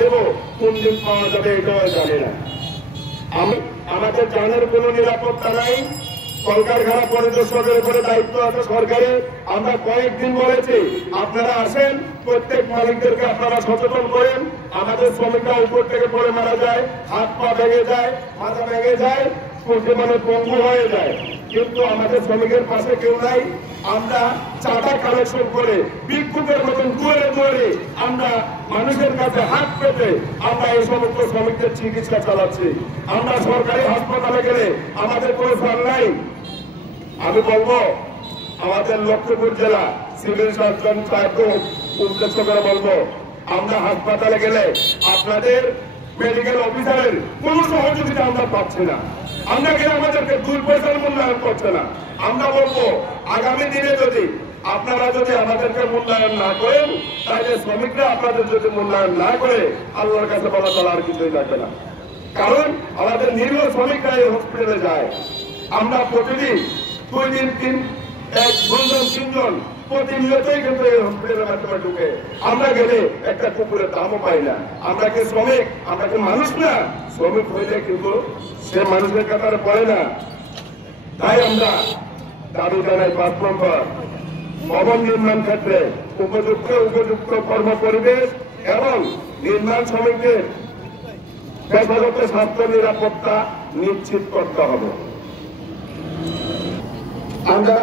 দেব, কোন দিন পাওয়া যাবে এটাও জানি না। আমাদের জানার কোনো নিরাপত্তা নাই। কলকারখানা পরিদর্শকের উপরে দায়িত্ব আছে সরকারের। আমরা কয়েকদিন বলেছি আপনারা আসেন, প্রত্যেক মালিকদেরকে আপনারা সচেতন করেন। আমাদের শ্রমিকরা উপর থেকে পড়ে মারা যায়, হাত পা ভেঙে যায়, মাথা ভেঙে যায়, মানে পঙ্গু হয়ে যায়, কিন্তু আমাদের শ্রমিকের পাশে কেউ নাই। আমরা চাঁদা কালেকশন করে বিক্ষোভের মতন দুয়ারে দুয়ারে আমরা মানুষের কাছে হাত পেতে আমরা এই সমস্ত শ্রমিকদের চিকিৎসা চালাচ্ছি। আমরা সরকারি হাসপাতালে গেলে আমাদের কোনো ফান্ড নাই। আমি বলবো আমাদের লক্ষ্মীপুর জেলা সিভিল সার্জন সাহেবকে উদ্দেশ্য করে বলবো, আমরা হাসপাতালে গেলে আপনাদের মেডিকেল অফিসারের কোন সহযোগিতা আমরা পাচ্ছি না। আমরা গেলে আমাদেরকে 2 পয়সার মূল্যায়ন করছে না। আমরা বলবো আগামী দিনে যদি আপনারা যদি আমাদেরকে মূল্যায়ন না করেন, তাহলে শ্রমিকরা আপনাদের যদি মূল্যায়ন না করে আল্লাহর কাছে বলা চলা আর কিছুই লাগবে না। কারণ আমাদের নিরীহ শ্রমিকরা এই হসপিটালে যায়। আমরা প্রতিদিন 2 দিন 3জন প্রতিনিয়তই কিন্তু এই হসপিটালের মাধ্যমে ঢুকে। আমরা গেলে একটা কুকুরের দামও পাই না। আমরা কি শ্রমিক? আমরা কি মানুষ না? শ্রমিক হইলে কিন্তু সে মানুষের কাতারে পড়ে না। তাই আমরা দাবি জানাই 5 নম্বর, ভবন নির্মাণ ক্ষেত্রে উপযুক্ত কর্ম পরিবেশ এবং নির্মাণ শ্রমিকদের পেশাগত স্বাস্থ্য নিরাপত্তা নিশ্চিত করতে হবে। আমরা